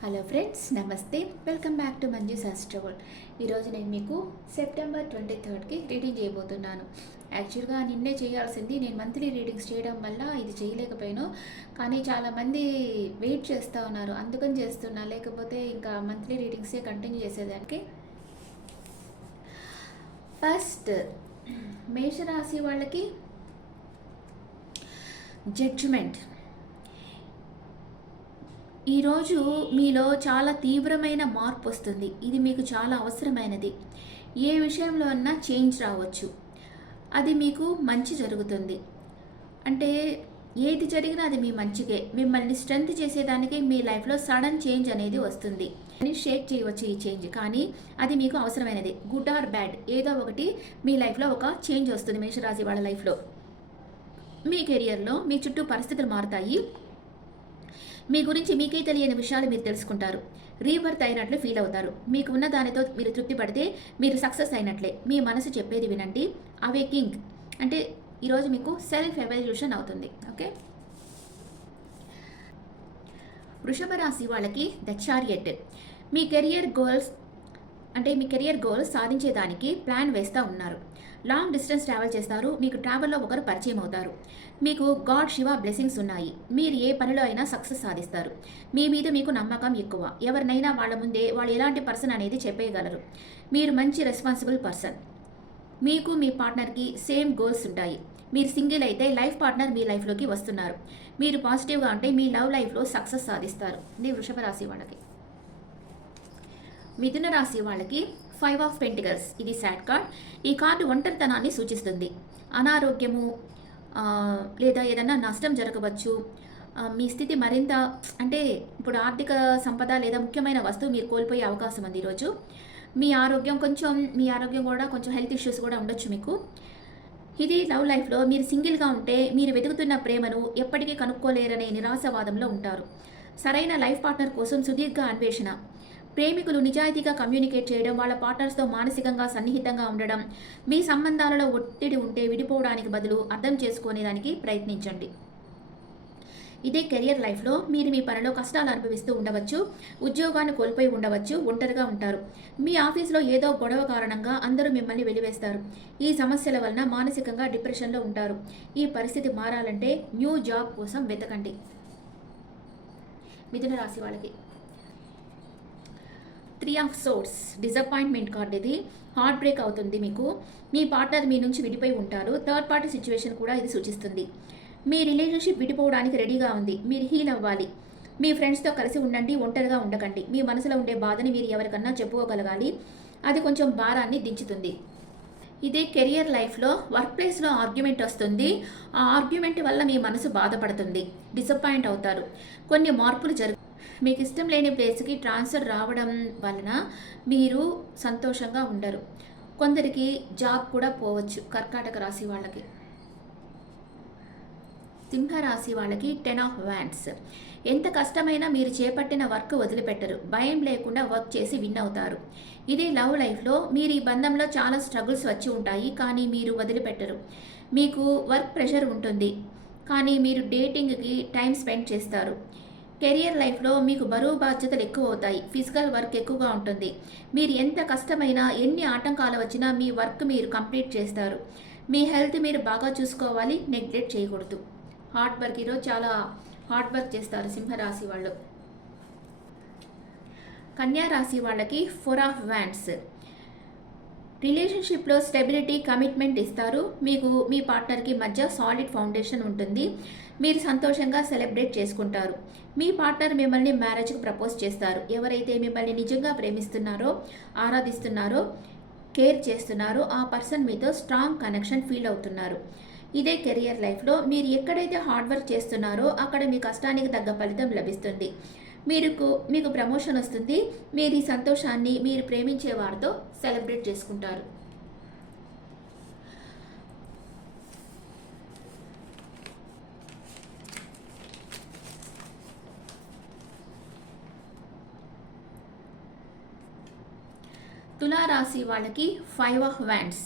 Hello friends, నమస్తే. Welcome back to Manju శాస్త్రవల్. ఈరోజు నేను మీకు సెప్టెంబర్ 23కి రీడింగ్ చేయబోతున్నాను. యాక్చువల్గా నిన్నే చేయాల్సింది, నేను మంత్లీ రీడింగ్స్ చేయడం వల్ల ఇది చేయలేకపోయాను. కానీ చాలామంది వెయిట్ చేస్తూ ఉన్నారు, అందుకని చేస్తున్నా. లేకపోతే ఇంకా మంత్లీ రీడింగ్సే కంటిన్యూ చేసేదానికి. ఫస్ట్ మేషరాశి వాళ్ళకి జడ్జిమెంట్. ఈరోజు మీలో చాలా తీవ్రమైన మార్పు వస్తుంది. ఇది మీకు చాలా అవసరమైనది. ఏ విషయంలో అన్నా చేంజ్ రావచ్చు, అది మీకు మంచి జరుగుతుంది. అంటే ఏది జరిగినా అది మీ మంచికే, మిమ్మల్ని స్ట్రెంగ్త్ చేసేదానికి మీ లైఫ్లో సడన్ చేంజ్ అనేది వస్తుంది. షేక్ చేయవచ్చు ఈ చేంజ్, కానీ అది మీకు అవసరమైనది. గుడ్ ఆర్ బ్యాడ్, ఏదో ఒకటి మీ లైఫ్లో ఒక చేంజ్ వస్తుంది. మేషరాశి వాళ్ళ లైఫ్లో మీ కెరియర్లో మీ చుట్టూ పరిస్థితులు మారుతాయి. మీ గురించి మీకే తెలియని విషయాలు మీరు తెలుసుకుంటారు. రీబర్త్ అయినట్లు ఫీల్ అవుతారు. మీకు ఉన్న దానితో మీరు తృప్తి పడితే మీరు సక్సెస్ అయినట్లే. మీ మనసు చెప్పేది వినండి. అవేకింగ్ అంటే ఈరోజు మీకు సెల్ఫ్ ఎవల్యూషన్ అవుతుంది. ఓకే. వృషభ రాశి వాళ్ళకి ద చారియట్. మీ కెరియర్ గోల్స్ సాధించేదానికి ప్లాన్ వేస్తూ ఉన్నారు. లాంగ్ డిస్టెన్స్ ట్రావెల్ చేస్తారు. మీకు ట్రావెల్లో ఒకరు పరిచయం అవుతారు. మీకు గాడ్ శివ బ్లెస్సింగ్స్ ఉన్నాయి. మీరు ఏ పనిలో అయినా సక్సెస్ సాధిస్తారు. మీ మీద మీకు నమ్మకం ఎక్కువ. ఎవరినైనా వాళ్ళ ముందే వాళ్ళు ఎలాంటి పర్సన్ అనేది చెప్పేయగలరు. మీరు మంచి రెస్పాన్సిబుల్ పర్సన్. మీకు మీ పార్ట్నర్కి సేమ్ గోల్స్ ఉంటాయి. మీరు సింగిల్ అయితే లైఫ్ పార్ట్నర్ మీ లైఫ్లోకి వస్తున్నారు. మీరు పాజిటివ్గా అంటే మీ లవ్ లైఫ్లో సక్సెస్ సాధిస్తారు. ఇది వృషభ రాశి వాళ్ళకి. మిథున రాశి వాళ్ళకి 5 ఆఫ్ పెంటికల్స్. ఇది సాడ్ కార్డ్. ఈ కార్డు ఒంటరితనాన్ని సూచిస్తుంది. అనారోగ్యము లేదా ఏదైనా నష్టం జరగవచ్చు. మీ స్థితి మరింత అంటే ఇప్పుడు ఆర్థిక సంపద లేదా ముఖ్యమైన వస్తువు మీరు కోల్పోయే అవకాశం ఉంది ఈరోజు. మీ ఆరోగ్యం కూడా కొంచెం హెల్త్ ఇష్యూస్ కూడా ఉండొచ్చు మీకు. ఇది లవ్ లైఫ్లో మీరు సింగిల్గా ఉంటే మీరు వెతుకుతున్న ప్రేమను ఎప్పటికీ కనుక్కోలేరనే నిరాశవాదంలో ఉంటారు. సరైన లైఫ్ పార్ట్నర్ కోసం సుదీర్ఘ అన్వేషణ. ప్రేమికులు నిజాయితీగా కమ్యూనికేట్ చేయడం, వాళ్ళ పార్ట్నర్స్తో మానసికంగా సన్నిహితంగా ఉండడం. మీ సంబంధాలలో ఒత్తిడి ఉంటే విడిపోవడానికి బదులు అర్థం చేసుకునేదానికి ప్రయత్నించండి. ఇదే కెరియర్ లైఫ్లో మీరు మీ పనిలో కష్టాలు అనుభవిస్తూ ఉండవచ్చు. ఉద్యోగాన్ని కోల్పోయి ఉండవచ్చు. ఒంటరిగా ఉంటారు. మీ ఆఫీస్లో ఏదో గొడవ కారణంగా అందరూ మిమ్మల్ని వెలివేస్తారు. ఈ సమస్యల వలన మానసికంగా డిప్రెషన్లో ఉంటారు. ఈ పరిస్థితి మారాలంటే న్యూ జాబ్ కోసం వెతకండి. మిథున రాశి వాళ్ళకి 3 ఆఫ్ సోర్స్. Disappointment card. ఇది హార్ట్ బ్రేక్ అవుతుంది మీకు. మీ పార్ట్నర్ మీ నుంచి విడిపోయి ఉంటారు. థర్డ్ పార్టీ సిచ్యువేషన్ కూడా ఇది సూచిస్తుంది. మీ రిలేషన్షిప్ విడిపోవడానికి రెడీగా ఉంది. మీరు హీల్ అవ్వాలి. మీ ఫ్రెండ్స్తో కలిసి ఉండండి, ఒంటరిగా ఉండకండి. మీ మనసులో ఉండే బాధని మీరు ఎవరికన్నా చెప్పుకోగలగాలి. అది కొంచెం భారాన్ని దించుతుంది. ఇదే కెరియర్ లైఫ్లో వర్క్ ప్లేస్లో ఆర్గ్యుమెంట్ వస్తుంది. ఆ ఆర్గ్యుమెంట్ వల్ల మీ మనసు బాధపడుతుంది. డిసప్పాయింట్ అవుతారు. కొన్ని మార్పులు మీకు ఇష్టం లేని ప్లేస్కి ట్రాన్స్ఫర్ రావడం వలన మీరు సంతోషంగా ఉండరు. కొందరికి జాబ్ కూడా పోవచ్చు. కర్కాటక రాశి వాళ్ళకి. సింహరాశి వాళ్ళకి 10 ఆఫ్ వ్యాండ్స్. ఎంత కష్టమైనా మీరు చేపట్టిన వర్క్ వదిలిపెట్టరు. భయం లేకుండా వర్క్ చేసి విన్ అవుతారు. ఇదే లవ్ లైఫ్లో మీరు ఈ బంధంలో చాలా స్ట్రగుల్స్ వచ్చి ఉంటాయి, కానీ మీరు వదిలిపెట్టరు. మీకు వర్క్ ప్రెషర్ ఉంటుంది, కానీ మీరు డేటింగ్కి టైం స్పెండ్ చేస్తారు. కెరియర్ లైఫ్లో మీకు బరువు బాధ్యతలు ఎక్కువ అవుతాయి. ఫిజికల్ వర్క్ ఎక్కువగా ఉంటుంది. మీరు ఎంత కష్టమైనా ఎన్ని ఆటంకాలు వచ్చినా మీ వర్క్ మీరు కంప్లీట్ చేస్తారు. మీ హెల్త్ మీరు బాగా చూసుకోవాలి, నెగ్లెక్ట్ చేయకూడదు. హార్డ్ వర్క్, ఈరోజు చాలా హార్డ్ వర్క్ చేస్తారు సింహరాశి వాళ్ళు. కన్యా రాశి వాళ్ళకి 4 ఆఫ్ వ్యాండ్స్. రిలేషన్షిప్లో స్టెబిలిటీ, కమిట్మెంట్ ఇస్తారు. మీకు మీ పార్ట్నర్కి మధ్య సాలిడ్ ఫౌండేషన్ ఉంటుంది. మీరు సంతోషంగా సెలబ్రేట్ చేసుకుంటారు. మీ పార్ట్నర్ మిమ్మల్ని మ్యారేజ్కి ప్రపోజ్ చేస్తారు. ఎవరైతే మిమ్మల్ని నిజంగా ప్రేమిస్తున్నారో, ఆరాధిస్తున్నారో, కేర్ చేస్తున్నారో ఆ పర్సన్ మీతో స్ట్రాంగ్ కనెక్షన్ ఫీల్ అవుతున్నారు. ఇదే కెరియర్ లైఫ్లో మీరు ఎక్కడైతే హార్డ్ వర్క్ చేస్తున్నారో అక్కడ మీ కష్టానికి తగ్గ ఫలితం లభిస్తుంది. మీకు ప్రమోషన్ వస్తుంది. మీరు ఈ సంతోషాన్ని మీరు ప్రేమించే వారితో సెలబ్రేట్ చేసుకుంటారు. తులారాశి వాళ్ళకి 5 ఆఫ్ వ్యాండ్స్.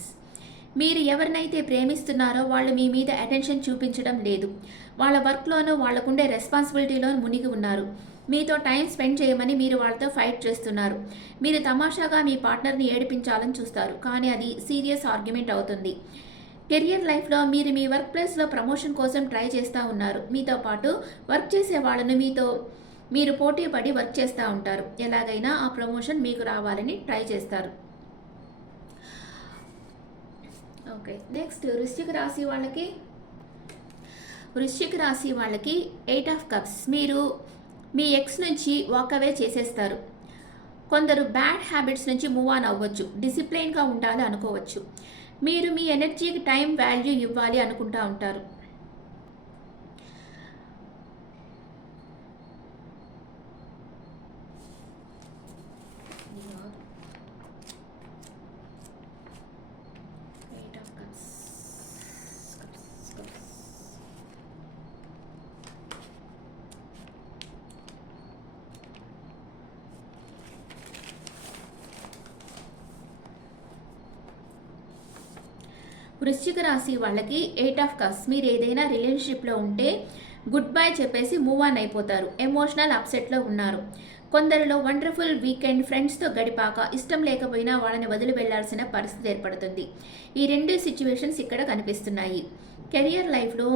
మీరు ఎవరినైతే ప్రేమిస్తున్నారో వాళ్ళు మీ మీద అటెన్షన్ చూపించడం లేదు. వాళ్ళ వర్క్లోనూ వాళ్ళకుండే రెస్పాన్సిబిలిటీలో మునిగి ఉన్నారు. మీతో టైం స్పెండ్ చేయమని మీరు వాళ్ళతో ఫైట్ చేస్తున్నారు. మీరు తమాషాగా మీ పార్ట్నర్ని ఏడిపించాలని చూస్తారు, కానీ అది సీరియస్ ఆర్గ్యుమెంట్ అవుతుంది. కెరియర్ లైఫ్లో మీరు మీ వర్క్ ప్లేస్లో ప్రమోషన్ కోసం ట్రై చేస్తూ ఉన్నారు. మీతో పాటు వర్క్ చేసే వాళ్ళను మీరు పోటీ పడి వర్క్ చేస్తూ ఉంటారు. ఎలాగైనా ఆ ప్రమోషన్ మీకు రావాలని ట్రై చేస్తారు. ఓకే, నెక్స్ట్ వృశ్చిక రాశి వాళ్ళకి 8 ఆఫ్ కప్స్. మీరు మీ ఎక్స్ నుంచి వాకవే చేసేస్తారు. కొందరు బ్యాడ్ హ్యాబిట్స్ నుంచి మూవ్ ఆన్ అవ్వచ్చు. డిసిప్లైన్గా ఉండాలి అనుకోవచ్చు. మీరు మీ ఎనర్జీకి టైం వాల్యూ ఇవ్వాలి అనుకుంటూ ఉంటారు. వృశ్చిక రాశి వాళ్ళకి 8 ఆఫ్ కప్స్. మీరు ఏదైనా రిలేషన్షిప్లో ఉంటే గుడ్ బై చెప్పేసి మూవ్ ఆన్ అయిపోతారు. ఎమోషనల్ అప్సెట్లో ఉన్నారు. కొందరిలో వండర్ఫుల్ వీకెండ్ ఫ్రెండ్స్తో గడిపాక ఇష్టం లేకపోయినా వాళ్ళని వదిలి వెళ్లాల్సిన పరిస్థితి ఏర్పడుతుంది. ఈ రెండు సిచ్యువేషన్స్ ఇక్కడ కనిపిస్తున్నాయి. కెరియర్ లైఫ్లో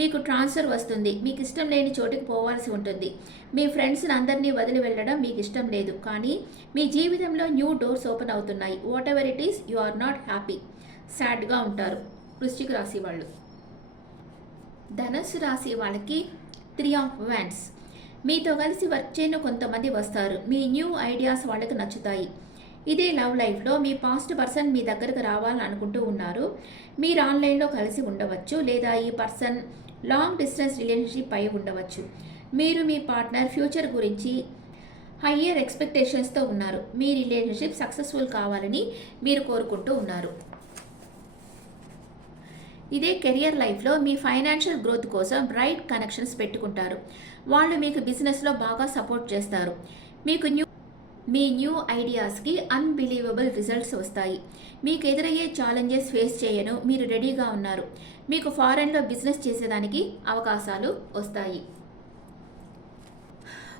మీకు ట్రాన్స్ఫర్ వస్తుంది. మీకు ఇష్టం లేని చోటుకి పోవాల్సి ఉంటుంది. మీ ఫ్రెండ్స్ని అందరినీ వదిలి వెళ్ళడం మీకు ఇష్టం లేదు, కానీ మీ జీవితంలో న్యూ డోర్స్ ఓపెన్ అవుతున్నాయి. Whatever it is, you are not happy. సాడ్గా ఉంటారు వృశ్చిక రాశి వాళ్ళు. ధనుస్సు రాశి వాళ్ళకి 3 ఆఫ్ వ్యాండ్స్. మీతో కలిసి వర్క్ చేయని కొంతమంది వస్తారు. మీ న్యూ ఐడియాస్ వాళ్ళకి నచ్చుతాయి. ఇదే లవ్ లైఫ్లో మీ పాస్ట్ పర్సన్ మీ దగ్గరకు రావాలని అనుకుంటూ ఉన్నారు. మీరు ఆన్లైన్లో కలిసి ఉండవచ్చు, లేదా ఈ పర్సన్ లాంగ్ డిస్టెన్స్ రిలేషన్షిప్ అయి ఉండవచ్చు. మీరు మీ పార్ట్నర్ ఫ్యూచర్ గురించి హయ్యర్ ఎక్స్పెక్టేషన్స్తో ఉన్నారు. మీ రిలేషన్షిప్ సక్సెస్ఫుల్ కావాలని మీరు కోరుకుంటూ ఉన్నారు. ఇదే కెరియర్ లైఫ్లో మీ ఫైనాన్షియల్ గ్రోత్ కోసం బ్రైట్ కనెక్షన్స్ పెట్టుకుంటారు. వాళ్ళు మీకు బిజినెస్లో బాగా సపోర్ట్ చేస్తారు. మీ న్యూ ఐడియాస్కి అన్బిలీవబుల్ రిజల్ట్స్ వస్తాయి. మీకు ఎదురయ్యే ఛాలెంజెస్ ఫేస్ చేయను మీరు రెడీగా ఉన్నారు. మీకు ఫారెన్లో బిజినెస్ చేసేదానికి అవకాశాలు వస్తాయి.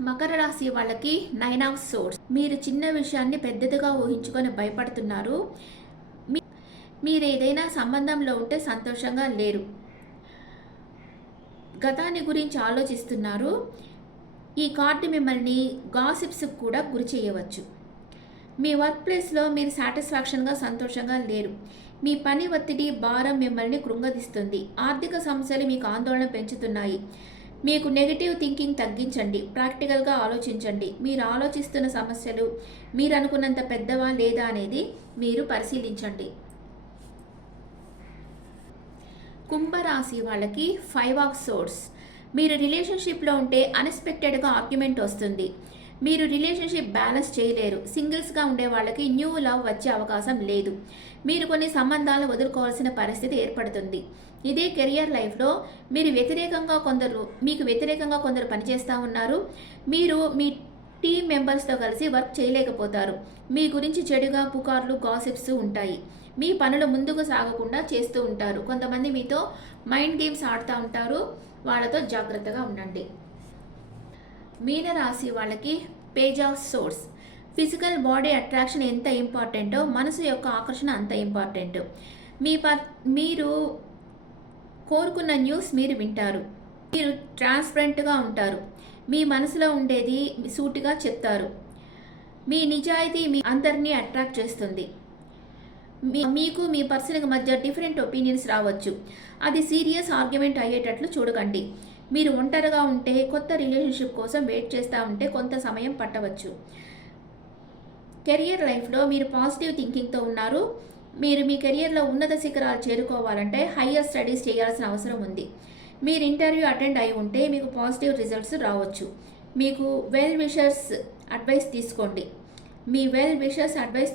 మకర రాశి వాళ్ళకి 9 ఆఫ్ సోర్స్. మీరు చిన్న విషయాన్ని పెద్దదిగా ఊహించుకొని భయపడుతున్నారు. మీరు ఏదైనా సంబంధంలో ఉంటే సంతోషంగా లేరు. గతాన్ని గురించి ఆలోచిస్తున్నారు. ఈ కార్డు మిమ్మల్ని గాసిప్స్కి కూడా గురి చేయవచ్చు. మీ వర్క్ ప్లేస్లో మీరు సాటిస్ఫాక్షన్గా సంతోషంగా లేరు. మీ పని ఒత్తిడి భారం మిమ్మల్ని కృంగదీస్తుంది. ఆర్థిక సమస్యలు మీకు ఆందోళన పెంచుతున్నాయి. మీకు నెగిటివ్ థింకింగ్ తగ్గించండి. ప్రాక్టికల్గా ఆలోచించండి. మీరు ఆలోచిస్తున్న సమస్యలు మీరు అనుకున్నంత పెద్దవా లేదా అనేది మీరు పరిశీలించండి. కుంభరాశి వాళ్ళకి 5 ఆఫ్ సోర్స్. మీరు రిలేషన్షిప్లో ఉంటే అన్ఎక్స్పెక్టెడ్గా ఆర్గ్యుమెంట్ వస్తుంది. మీరు రిలేషన్షిప్ బ్యాలెన్స్ చేయలేరు. సింగిల్స్గా ఉండే వాళ్ళకి న్యూ లవ్ వచ్చే అవకాశం లేదు. మీరు కొన్ని సంబంధాలను వదులుకోవాల్సిన పరిస్థితి ఏర్పడుతుంది. ఇదే కెరియర్ లైఫ్లో మీకు వ్యతిరేకంగా కొందరు పనిచేస్తూ ఉన్నారు. మీరు మీ టీం మెంబర్స్తో కలిసి వర్క్ చేయలేకపోతారు. మీ గురించి చెడుగా పుకార్లు గాసిప్స్ ఉంటాయి. మీ పనులు ముందుకు సాగకుండా చేస్తూ ఉంటారు. కొంతమంది మీతో మైండ్ గేమ్స్ ఆడుతూ ఉంటారు. వాళ్ళతో జాగ్రత్తగా ఉండండి. మీనరాశి వాళ్ళకి page of swords. Physical body attraction ఎంత ఇంపార్టెంటో మనసు యొక్క ఆకర్షణ అంత ఇంపార్టెంట్. మీరు కోరుకున్న న్యూస్ మీరు వింటారు. మీరు ట్రాన్స్పరెంట్గా ఉంటారు. మీ మనసులో ఉండేది సూటిగా చెప్తారు. మీ నిజాయితీ మీ అందరినీ అట్రాక్ట్ చేస్తుంది. మీకు మీ పర్సన్కి మధ్య డిఫరెంట్ ఒపీనియన్స్ రావచ్చు. అది సీరియస్ ఆర్గ్యుమెంట్ అయ్యేటట్లు చూడకండి. మీరు ఒంటరిగా ఉంటే కొత్త రిలేషన్షిప్ కోసం వెయిట్ చేస్తూ ఉంటే కొంత సమయం పట్టవచ్చు. కెరియర్ లైఫ్లో మీరు పాజిటివ్ థింకింగ్తో ఉన్నారు. మీరు మీ కెరియర్లో ఉన్నత శిఖరాలు చేరుకోవాలంటే హయ్యర్ స్టడీస్ చేయాల్సిన అవసరం ఉంది. మీరు ఇంటర్వ్యూ అటెండ్ అయి ఉంటే మీకు పాజిటివ్ రిజల్ట్స్ రావచ్చు. మీకు వెల్ విషర్స్ అడ్వైస్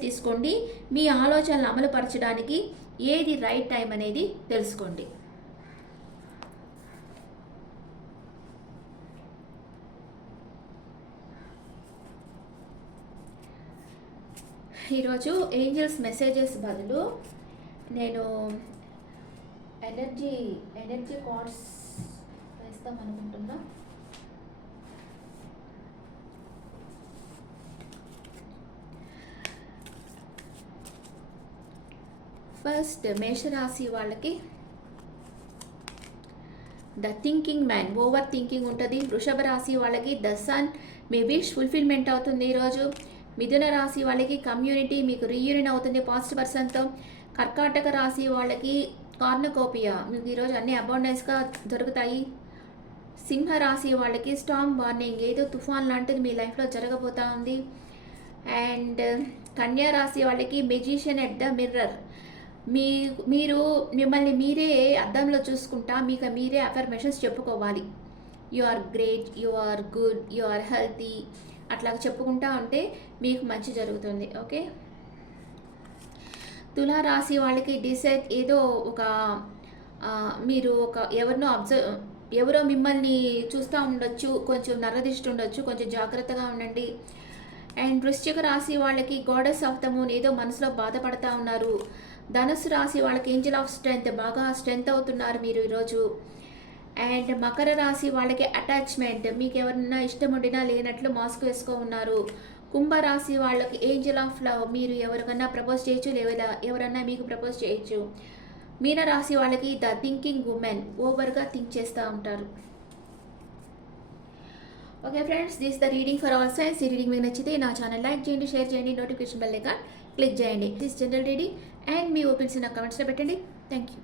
తీసుకోండి. మీ ఆలోచనలు అమలుపరచడానికి ఏది రైట్ టైం అనేది తెలుసుకోండి. ఈరోజు ఏంజల్స్ మెసేజెస్ బదులు నేను ఎనర్జీ కార్డ్స్ వేస్తాం అనుకుంటున్నా. ఫస్ట్ మేషరాశి వాళ్ళకి the thinking man, over thinking ఉంటుంది. వృషభ రాశి వాళ్ళకి ద సన్, మీ విష్ ఫుల్ఫిల్మెంట్ అవుతుంది ఈరోజు. మిథున రాశి వాళ్ళకి కమ్యూనిటీ, మీకు రీయూనియన్ అవుతుంది పాస్ట్ పర్సన్తో. కర్కాటక రాశి వాళ్ళకి కార్నకోపియా, మీకు ఈరోజు అన్ని అబౌండెన్స్గా దొరుకుతాయి. సింహ రాశి వాళ్ళకి స్టార్మ్ వార్నింగ్, ఏదో తుఫాన్ లాంటిది మీ లైఫ్లో జరగబోతా ఉంది. అండ్ కన్యా రాశి వాళ్ళకి మెజిషియన్ ఎట్ ద మిర్రర్, మీరు మిమ్మల్ని మీరే అద్దంలో చూసుకుంటా మీకు మీరే అఫర్మేషన్స్ చెప్పుకోవాలి. You are great, you are good, you are healthy, అట్లా చెప్పుకుంటా ఉంటే మీకు మంచి జరుగుతుంది. ఓకే. తులారాశి వాళ్ళకి డిసైడ్, ఏదో ఒక మీరు ఒక ఎవరో మిమ్మల్ని చూస్తూ ఉండొచ్చు, కొంచెం నరదిష్టి ఉండొచ్చు, కొంచెం జాగ్రత్తగా ఉండండి. అండ్ వృశ్చిక రాశి వాళ్ళకి గాడెస్ ఆఫ్ ద మూన్, ఏదో మనసులో బాధపడతా ఉన్నారు. ధనుసు రాశి వాళ్ళకి ఏంజల్ ఆఫ్ స్ట్రెంగ్త్, బాగా స్ట్రెంగ్త్ అవుతున్నారు మీరు ఈరోజు. అండ్ మకర రాశి వాళ్ళకి అటాచ్మెంట్, మీకు ఎవరన్నా ఇష్టం ఉండినా లేనట్లు మాస్క్ వేసుకో ఉన్నారు. కుంభరాశి వాళ్ళకి ఏంజల్ ఆఫ్ లవ్, మీరు ఎవరికన్నా ప్రపోజ్ చేయొచ్చు లేదా ఎవరన్నా మీకు ప్రపోజ్ చేయొచ్చు. మీనరాశి వాళ్ళకి ద థింకింగ్ ఉమెన్, ఓవర్గా థింక్ చేస్తూ ఉంటారు. Okay friends, this the reading for all science. ఈ రీడింగ్ మీకు నచ్చితే నా ఛానల్ లైక్ చేయండి, షేర్ చేయండి, నోటిఫికేషన్ బెల్ ఐకాన్ క్లిక్ చేయండి. This general reading and me opinions నా కమెంట్స్లో పెట్టండి. Thank you.